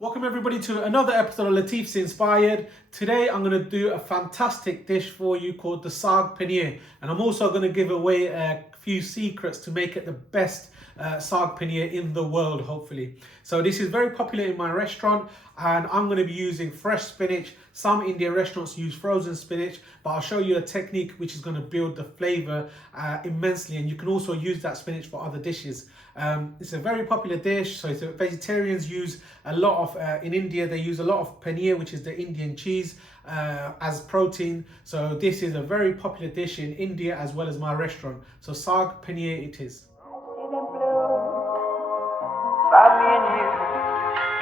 Welcome everybody to another episode of Latif's Inspired. Today I'm going to do a fantastic dish for you called the saag paneer, and I'm also going to give away a few secrets to make it the best saag paneer in the world, hopefully. So this is very popular in my restaurant, and I'm going to be using fresh spinach. Some Indian restaurants use frozen spinach, but I'll show you a technique which is going to build the flavor immensely, and you can also use that spinach for other dishes. It's a very popular dish, so vegetarians use a lot of, in India they use a lot of paneer, which is the Indian cheese, as protein. So this is a very popular dish in India as well as my restaurant. So saag paneer it is.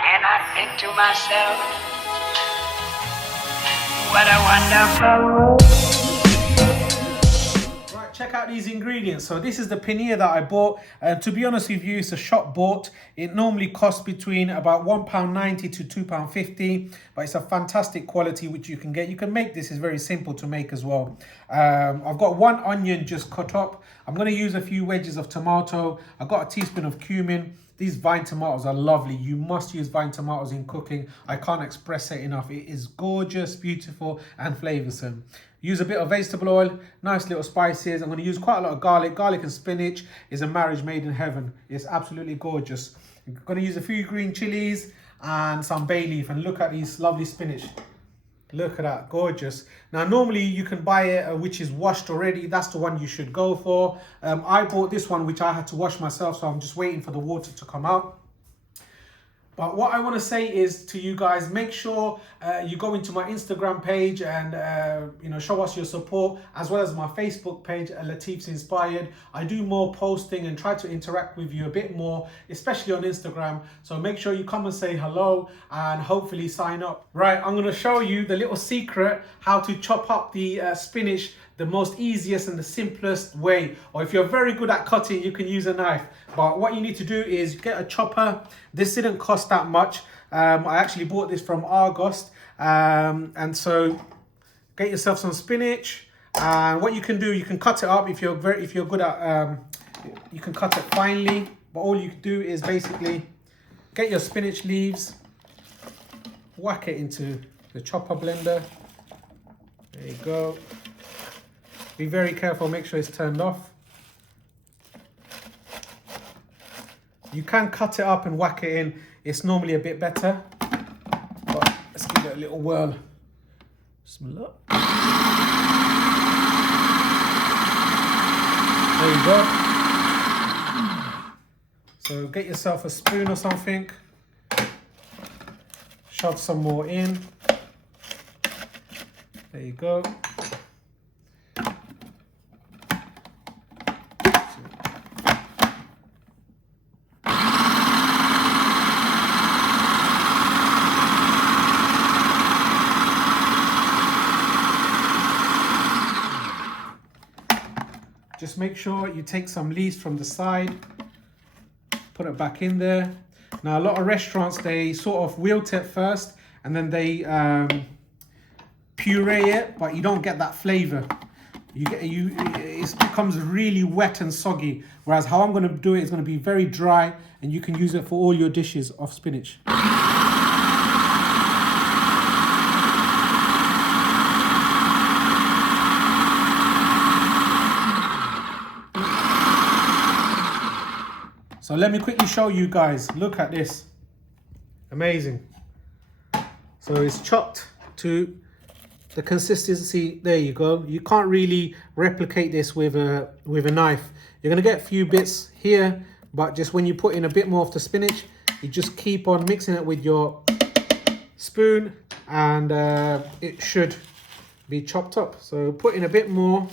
And I think to myself, what a wonderful world. Right, check out these ingredients. So this is the paneer that I bought, and to be honest with you, it's a shop bought. It normally costs between about £1.90 to £2.50, but it's a fantastic quality which you can get. You can make this, is very simple to make as well. I've got one onion just cut up. I'm going to use a few wedges of tomato. I've got a teaspoon of cumin. These vine tomatoes are lovely. You must use vine tomatoes in cooking. I can't express it enough. It is gorgeous, beautiful, and flavoursome. Use a bit of vegetable oil, nice little spices. I'm going to use quite a lot of garlic. Garlic and spinach is a marriage made in heaven. It's absolutely gorgeous. I'm going to use a few green chilies and some bay leaf. And look at these lovely spinach. Look at that, gorgeous. Now, normally you can buy it which is washed already. That's the one you should go for. I bought this one which I had to wash myself, so I'm just waiting for the water to come out. But what I want to say is to you guys, make sure you go into my Instagram page and show us your support, as well as my Facebook page, Latif's Inspired. I do more posting and try to interact with you a bit more, especially on Instagram. So make sure you come and say hello and hopefully sign up. Right, I'm going to show you the little secret how to chop up the spinach the most easiest and the simplest way. Or if you're very good at cutting, you can use a knife. But what you need to do is get a chopper. This didn't cost that much. I actually bought this from Argos. And so get yourself some spinach. And what you can do, you can cut it up if you're good at, you can cut it finely. But all you can do is basically get your spinach leaves, whack it into the chopper blender. There you go. Be very careful, make sure it's turned off. You can cut it up and whack it in. It's normally a bit better. But let's give it a little whirl. Bismillah. There you go. So get yourself a spoon or something. Shove some more in. There you go. Just make sure you take some leaves from the side, put it back in there. Now, a lot of restaurants, they sort of wilt it first and then they puree it, but you don't get that flavor. It becomes really wet and soggy. Whereas how I'm going to do it is going to be very dry, and you can use it for all your dishes of spinach. So let me quickly show you guys. Look at this. Amazing. So it's chopped to the consistency. There you go. You can't really replicate this with a knife. You're going to get a few bits here, but just when you put in a bit more of the spinach, you just keep on mixing it with your spoon, and it should be chopped up. So put in a bit more.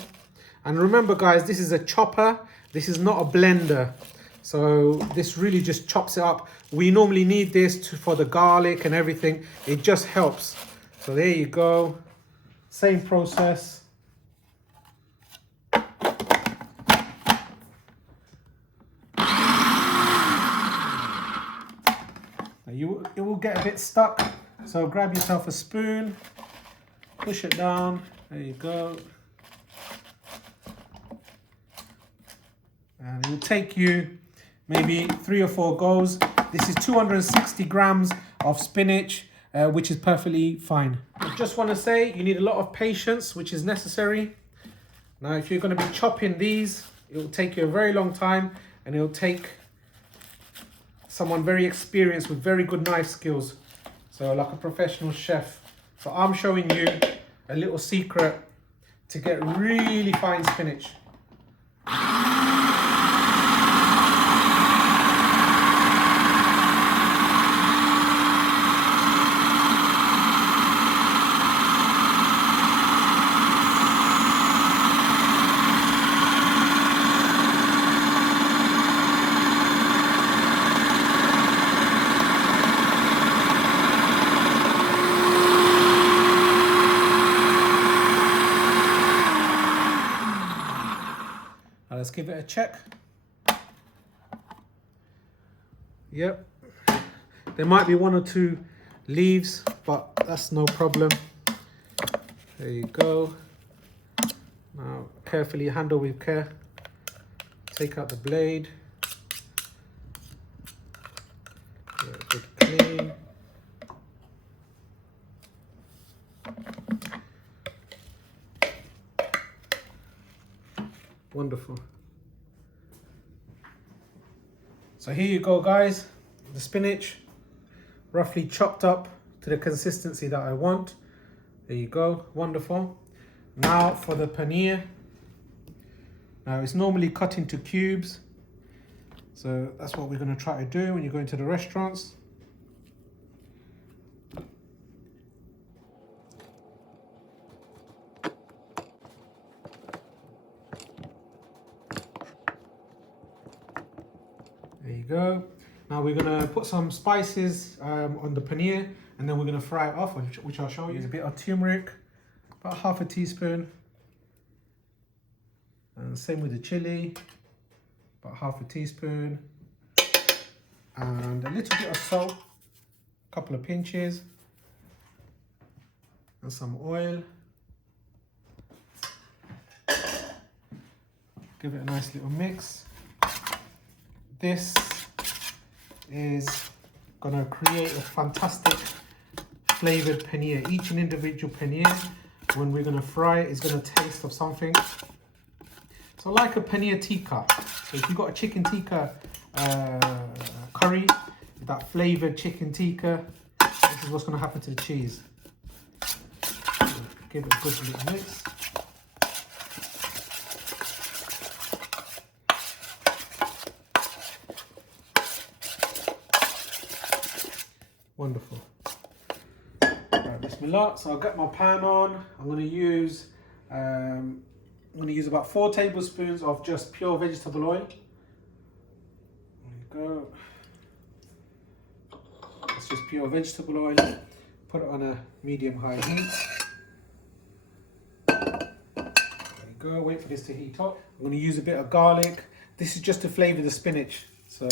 And remember guys, this is a chopper. This is not a blender. So this really just chops it up. We normally need this for the garlic and everything. It just helps. So there you go. Same process. It will get a bit stuck. So grab yourself a spoon, push it down. There you go. And it will take you maybe 3 or 4 goes. This is 260 grams of spinach, which is perfectly fine. I just want to say you need a lot of patience, which is necessary. Now, if you're going to be chopping these, it will take you a very long time, and it will take someone very experienced with very good knife skills. So like a professional chef. So I'm showing you a little secret to get really fine spinach. Let's give it a check. Yep. There might be 1 or 2 leaves, but that's no problem. There you go. Now, carefully handle with care. Take out the blade. Get it good clean. Wonderful. So here you go, guys. The spinach, roughly chopped up to the consistency that I want. There you go, wonderful. Now for the paneer. Now it's normally cut into cubes. So that's what we're gonna try to do when you go into the restaurants. There you go. Now we're gonna put some spices on the paneer, and then we're gonna fry it off, which I'll show you. Use a bit of turmeric, about half a teaspoon. And same with the chili, about half a teaspoon. And a little bit of salt, a couple of pinches. And some oil. Give it a nice little mix. This is gonna create a fantastic flavored paneer. Each and individual paneer, when we're gonna fry it, is gonna taste of something. So like a paneer tikka. So if you've got a chicken tikka curry, that flavored chicken tikka, this is what's gonna happen to the cheese. So give it a good little mix. Wonderful. Right, bismillah. So I'll get my pan on. I'm going to use about 4 tablespoons of just pure vegetable oil. There you go. It's just pure vegetable oil. Put it on a medium-high heat. There you go. Wait for this to heat up. I'm going to use a bit of garlic. This is just to flavour the spinach. So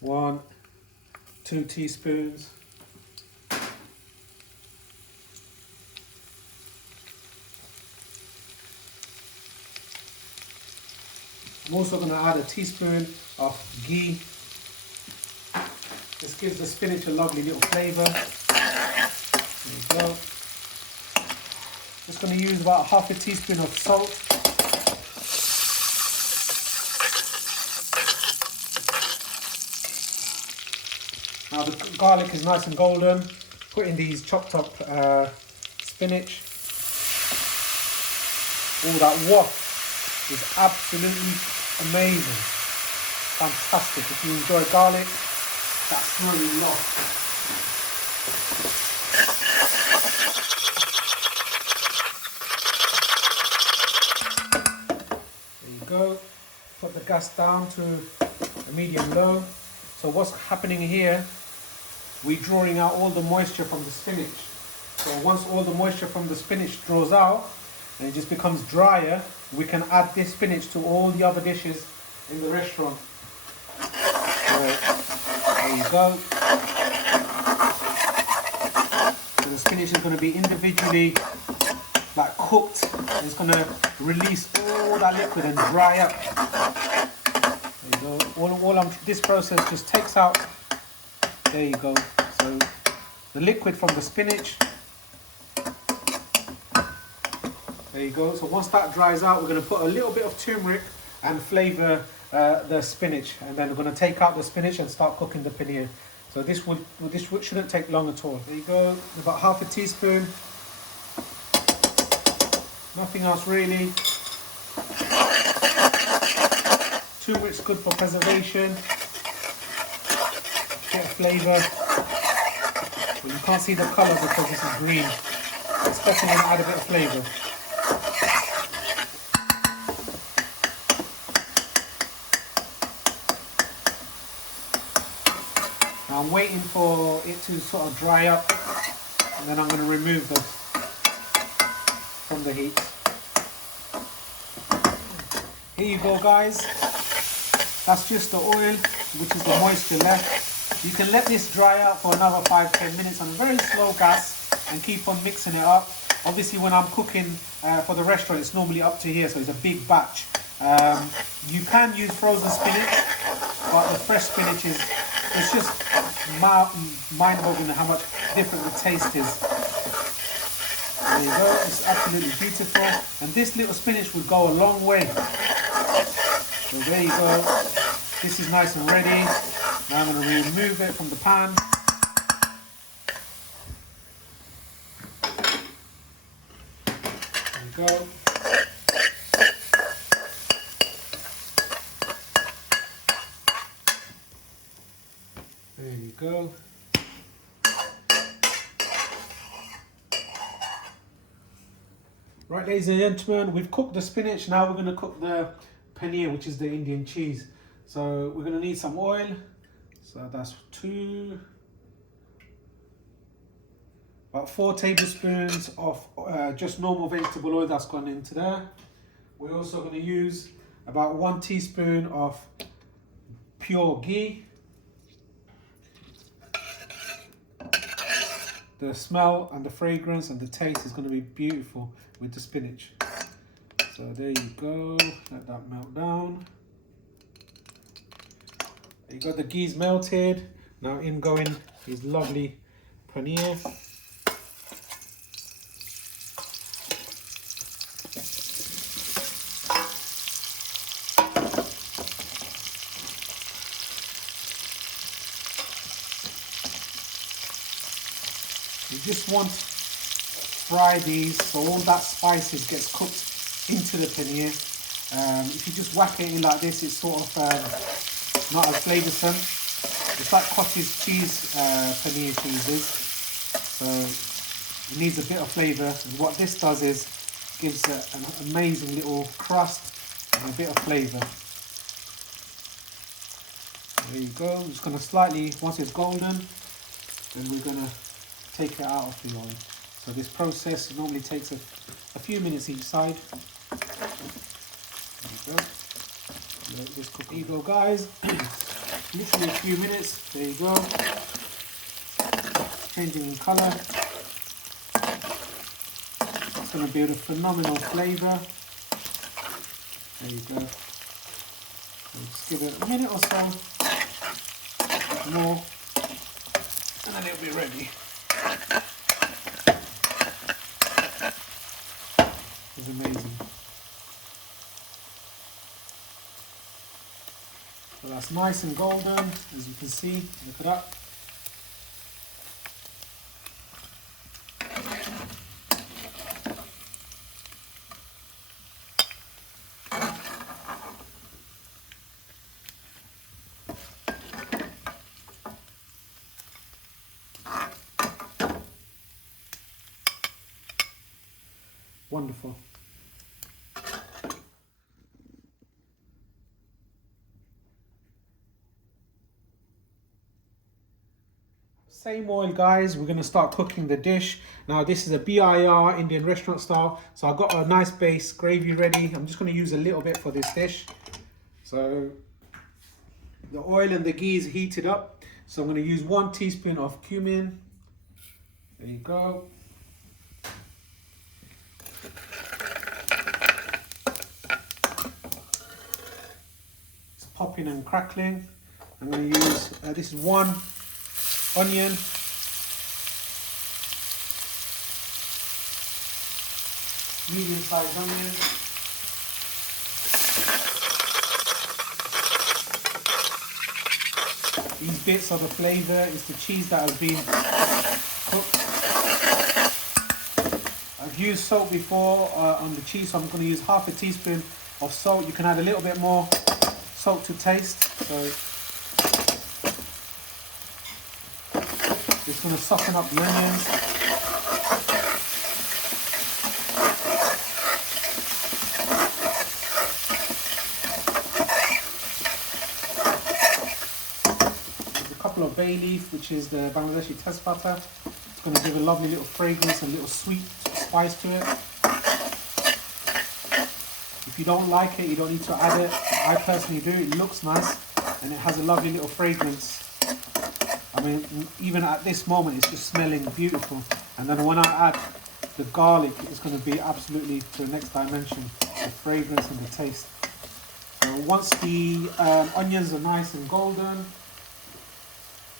1, 2 teaspoons. I'm also going to add a teaspoon of ghee. This gives the spinach a lovely little flavour. There you go. Just going to use about half a teaspoon of salt. Now the garlic is nice and golden. Put in these chopped up spinach. Oh, that waft is absolutely amazing. Fantastic. If you enjoy garlic, that's really lost. There you go. Put the gas down to a medium low. So what's happening here, we're drawing out all the moisture from the spinach. So once all the moisture from the spinach draws out and it just becomes drier, we can add this spinach to all the other dishes in the restaurant. So there you go. So the spinach is going to be individually like cooked. It's going to release all that liquid and dry up. There you go. This process just takes out There you go. So the liquid from the spinach. There you go. So once that dries out, we're going to put a little bit of turmeric and flavour the spinach, and then we're going to take out the spinach and start cooking the paneer. So this shouldn't take long at all. There you go. About half a teaspoon. Nothing else really. Turmeric's good for preservation. Bit of flavour. But you can't see the colour because this is green. It's definitely going to add a bit of flavour. Now I'm waiting for it to sort of dry up, and then I'm going to remove them from the heat. Here you go, guys. That's just the oil, which is the moisture left. You can let this dry out for another 5-10 minutes on a very slow gas and keep on mixing it up. Obviously when I'm cooking for the restaurant, it's normally up to here, so it's a big batch. You can use frozen spinach, but the fresh spinach it's just mind-boggling how much different the taste is. There you go, it's absolutely beautiful. And this little spinach would go a long way. So there you go. This is nice and ready. Now I'm going to remove it from the pan. There you go. There you go. Right, ladies and gentlemen, we've cooked the spinach. Now we're going to cook the paneer, which is the Indian cheese. So we're going to need some oil. So that's about 4 tablespoons of just normal vegetable oil that's gone into there. We're also going to use about 1 teaspoon of pure ghee. The smell and the fragrance and the taste is going to be beautiful with the spinach. So there you go, let that melt down. You got the ghee's melted. Now in going is lovely paneer. You just want to fry these so all that spices gets cooked into the paneer. If you just whack it in like this, it's sort of not as flavoursome. It's like cottage cheese paneer cheeses, so it needs a bit of flavour. And what this does is gives it an amazing little crust and a bit of flavour. There you go. I'm just going to slightly, once it's golden, then we're going to take it out of the oil. So this process normally takes a few minutes each side. There you go. Let this cook. There you go, guys. Literally a few minutes. There you go. Changing in colour. It's going to build a phenomenal flavour. There you go. So just give it a minute or so more, and then it'll be ready. It's amazing. So that's nice and golden, as you can see. Look it up. Wonderful. Same oil, guys. We're going to start cooking the dish. Now this is a BIR Indian restaurant style. So I've got a nice base gravy ready. I'm just going to use a little bit for this dish. So the oil and the ghee is heated up. So I'm going to use 1 teaspoon of cumin. There you go. Popping and crackling. I'm going to use this is 1 onion. Medium-sized onion. These bits are the flavour, it's the cheese that has been cooked. I've used salt before on the cheese, so I'm going to use half a teaspoon of salt. You can add a little bit more salt to taste. So it's going to soften up the onions. Of bay leaf, which is the Bangladeshi tezpata. It's going to give a lovely little fragrance and little sweet spice to it. If you don't like it, you don't need to add it. I personally do. It looks nice and it has a lovely little fragrance. I mean, even at this moment, it's just smelling beautiful. And then when I add the garlic, it's going to be absolutely to the next dimension. The fragrance and the taste. So once the onions are nice and golden,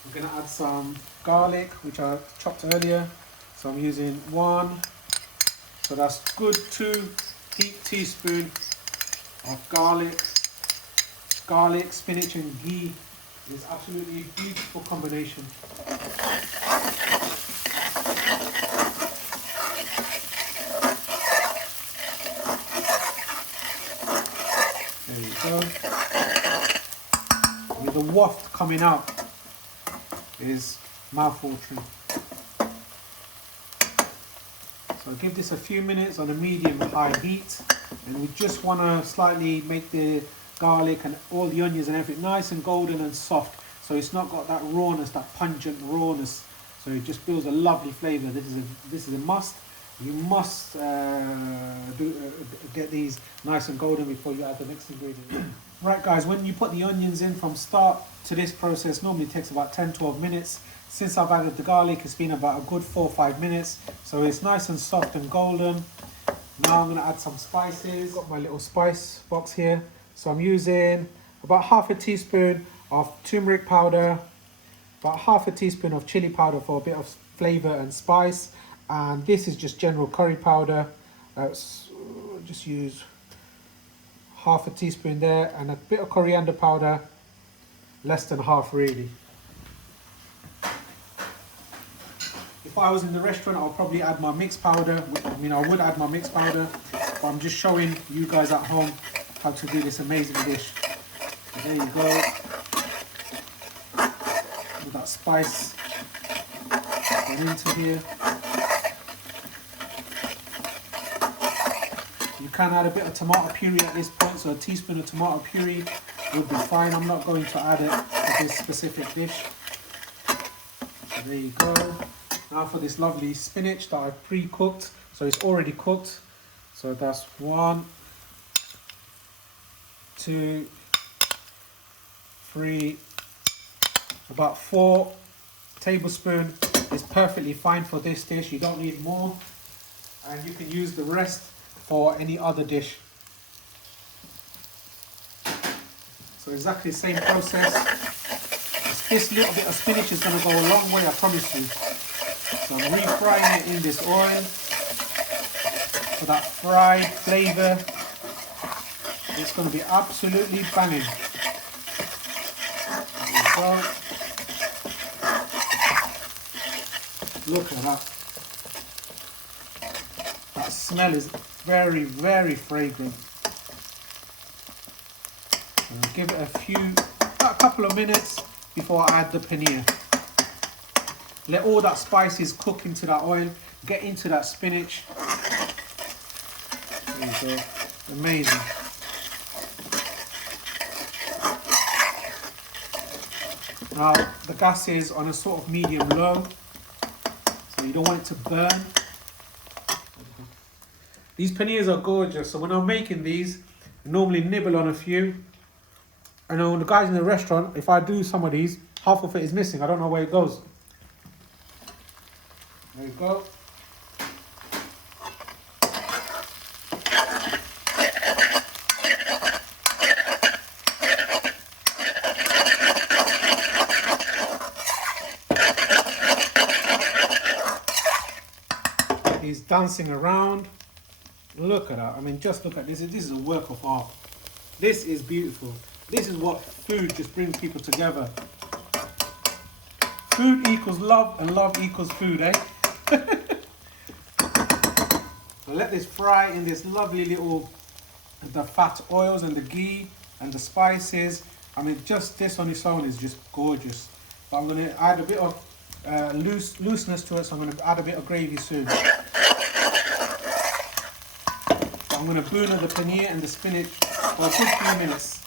we're going to add some garlic, which I chopped earlier. So I'm using 1, so that's good 2 heaped teaspoon of garlic. Garlic, spinach and ghee is absolutely a beautiful combination. There you go. With the waft coming out, is mouth-watering. So give this a few minutes on a medium-high heat, and we just want to slightly make the garlic and all the onions and everything nice and golden and soft, so it's not got that rawness, that pungent rawness. So it just builds a lovely flavour. This is a must. You must get these nice and golden before you add the next ingredient. Right guys, when you put the onions in from start to this process, normally takes about 10-12 minutes. Since I've added the garlic, it's been about a good 4 or 5 minutes. So it's nice and soft and golden. Now I'm going to add some spices. Got my little spice box here. So I'm using about half a teaspoon of turmeric powder, about half a teaspoon of chili powder for a bit of flavour and spice. And this is just general curry powder. Just use half a teaspoon there, and a bit of coriander powder, less than half really. If I was in the restaurant, I'll probably add my mixed powder. I mean, I would add my mixed powder, but I'm just showing you guys at home how to do this amazing dish. So there you go. With that spice going into here. You can add a bit of tomato puree at this point, so a teaspoon of tomato puree would be fine. I'm not going to add it to this specific dish. So there you go. Now for this lovely spinach that I've pre-cooked, so it's already cooked. So that's 1, 2, 3, about 4 tablespoons is perfectly fine for this dish. You don't need more, and you can use the rest for any other dish. So exactly the same process. This little bit of spinach is going to go a long way, I promise you. So I'm refrying it in this oil for that fried flavour. It's going to be absolutely banging. There you go. Look at that. That smell is very, very fragrant. And I'll give it about a couple of minutes before I add the paneer. Let all that spices cook into that oil, get into that spinach. There you go. Amazing. Now the gas is on a sort of medium low, so you don't want it to burn. These paneers are gorgeous, so when I'm making these, I normally nibble on a few. I know the guys in the restaurant, if I do some of these, half of it is missing. I don't know where it goes. There you go. He's dancing around. Look at that. I mean, just look at this. This is a work of art. This is beautiful. This is what food just brings people together. Food equals love and love equals food, eh? So let this fry in this lovely little, the fat oils and the ghee and the spices. I mean, just this on its own is just gorgeous. But I'm going to add a bit of looseness to it, so I'm going to add a bit of gravy soon. So I'm going to bhuna the paneer and the spinach for a good few minutes.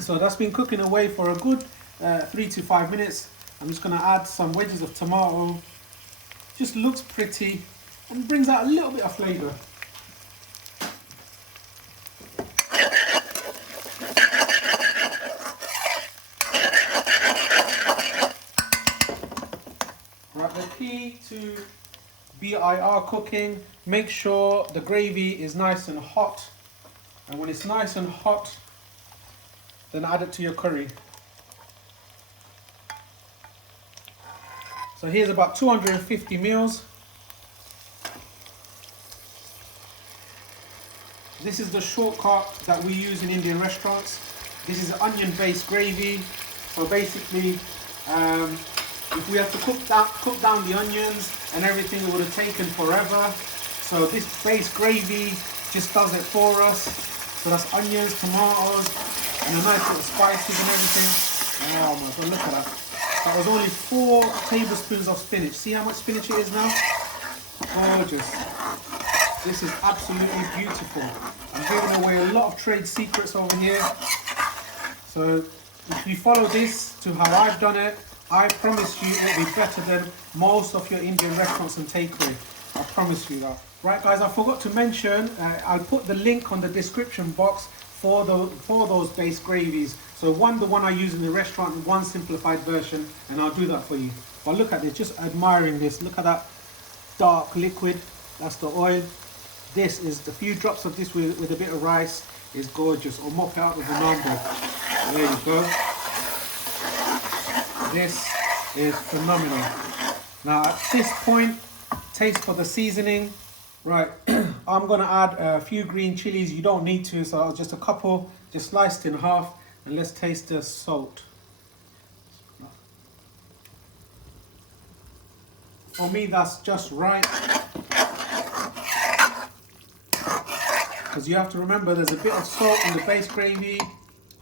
So that's been cooking away for a good 3 to 5 minutes. I'm just going to add some wedges of tomato. Just looks pretty and brings out a little bit of flavour. Right, the key to BIR cooking, make sure the gravy is nice and hot. And when it's nice and hot, then add it to your curry. So here's about 250 mils. This is the shortcut that we use in Indian restaurants. This is onion-based gravy. So basically, if we have to cook down the onions and everything, it would have taken forever. So this base gravy just does it for us. So that's onions, tomatoes, and a nice little spices and everything. Oh my god, look at that. That was only 4 tablespoons of spinach. See how much spinach it is now? Gorgeous. This is absolutely beautiful. I'm giving away a lot of trade secrets over here. So if you follow this to how I've done it, I promise you it'll be better than most of your Indian restaurants and takeaway. I promise you that. Right guys, I forgot to mention, I'll put the link on the description box for those base gravies. So the one I use in the restaurant, and one simplified version, and I'll do that for you. But look at this, just admiring this. Look at that dark liquid, that's the oil. This is a few drops of this with a bit of rice is gorgeous. Or mop it out with a naan. There you go. This is phenomenal. Now at this point, taste for the seasoning. Right, I'm gonna add a few green chilies. You don't need to, so just a couple, just sliced in half. And let's taste the salt. For me, that's just right. Because you have to remember, there's a bit of salt in the base gravy.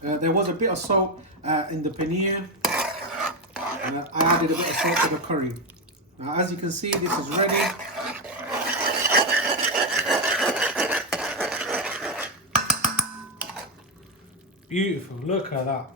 There was a bit of salt in the paneer. I added a bit of salt to the curry. Now, as you can see, this is ready. Beautiful, look at that.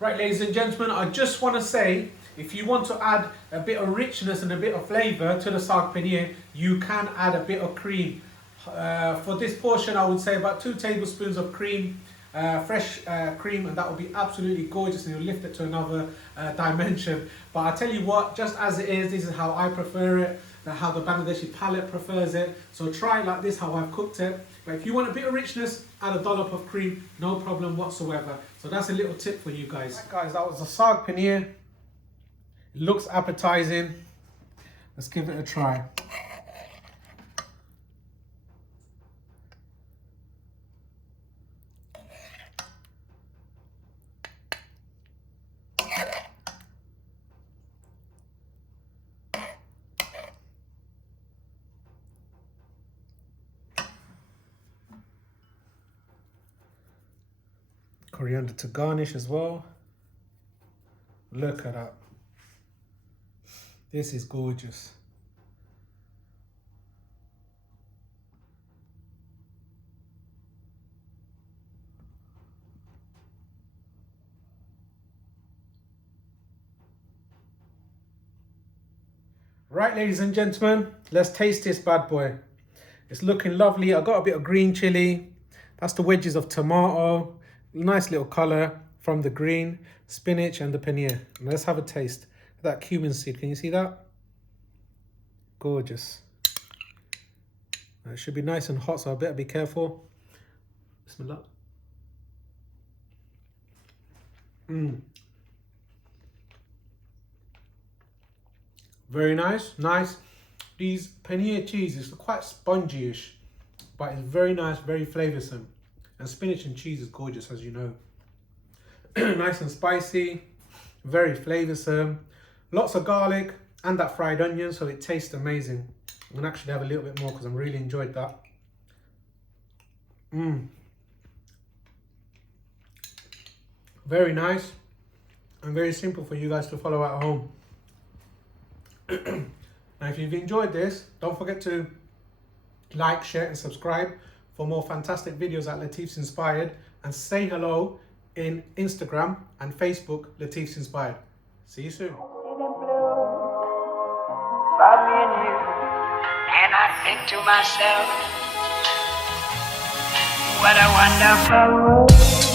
Right, ladies and gentlemen, I just want to say, if you want to add a bit of richness and a bit of flavour to the saag paneer, you can add a bit of cream. For this portion, I would say about 2 tablespoons of cream, fresh cream, and that will be absolutely gorgeous, and you'll lift it to another dimension. But I tell you what, just as it is, this is how I prefer it, how the Bangladeshi palate prefers it. So try it like this, how I've cooked it. But if you want a bit of richness, add a dollop of cream, no problem whatsoever. So that's a little tip for you guys. Right, guys, that was the saag paneer. It looks appetizing. Let's give it a try. Coriander to garnish as well. Look at that. This is gorgeous. Right, ladies and gentlemen, let's taste this bad boy. It's looking lovely. I got a bit of green chili. That's the wedges of tomato. Nice little colour from the green, spinach and the paneer. Let's have a taste. That cumin seed, can you see that? Gorgeous. It should be nice and hot, so I better be careful. Bismillah. Very nice, nice. These paneer cheeses are quite spongy-ish, but it's very nice, very flavoursome. And spinach and cheese is gorgeous, as you know. Nice and spicy, very flavoursome. Lots of garlic and that fried onion, so it tastes amazing. I'm gonna actually have a little bit more because I really enjoyed that. Very nice and very simple for you guys to follow at home. Now, if you've enjoyed this, don't forget to like, share and subscribe for more fantastic videos at Latif's Inspired, and say hello in Instagram and Facebook, Latif's Inspired. See you soon. And I think to myself, what a wonderful world.